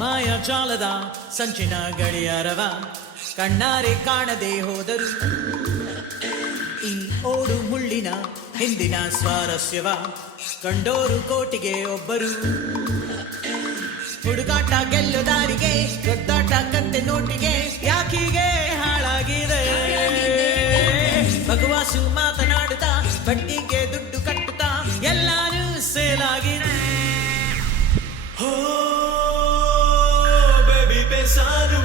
ಮಾಯಾಜಾಲದ ಸಂಚಿನ ಗಡಿಯಾರವ ಕಣ್ಣಾರೆ ಕಾಣದೆ ಹೋದರು. ಈ ಓಡು ಮುಳ್ಳಿನ ಹಿಂದಿನ ಸ್ವಾರಸ್ಯವ ಕಂಡೋರು ಕೋಟಿಗೆ ಒಬ್ಬರು. ಹುಡುಗಾಟ ಗೆಲ್ಲು ದಾರಿಗೆ ಗೊತ್ತಾಟ ಕತ್ತೆ ನೋಟಿಗೆ ಯಾಕೀಗೆ ಹಾಳಾಗಿದೆ. ಭಗವಾಸು ಮಾತನಾಡುತ್ತಾ ಬಡ್ಡಿಗೆ ದುಡ್ಡು ಕಟ್ಟುತ್ತಾ ಎಲ್ಲಾನು ಸೇಲಾಗಿದೆ. ಹೋ ಬೇಬಿ ಬೇಸಾರು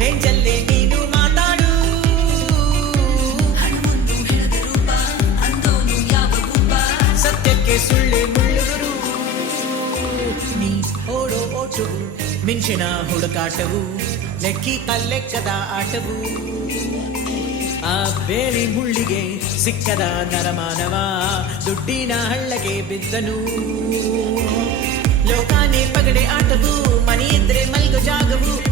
ರೇಂಜಲ್ಲೇ ನೀನು ಮಾತಾಡು. ಸತ್ಯಕ್ಕೆ ಸುಳ್ಳೆ ಮುಳ್ಳುವರು. ನೀ ಓಡೋ ಓಟವು ಮಿಂಚಿನ ಹುಡುಕಾಟವು ಲೆಕ್ಕಿ ಕಲ್ಲೆಕ್ಕದ ಆಟವು. ಆ ಬೇಲಿ ಮುಳ್ಳಿಗೆ ಸಿಕ್ಕದ ನರಮಾನವ ದುಡ್ಡಿನ ಹಳ್ಳಗೆ ಬಿದ್ದನು. ಲೋಕಾನೇ ಪಗಡೆ ಆಟವು ಮನೆಯಿದ್ರೆ ಮಲ್ಗು ಜಾಗವು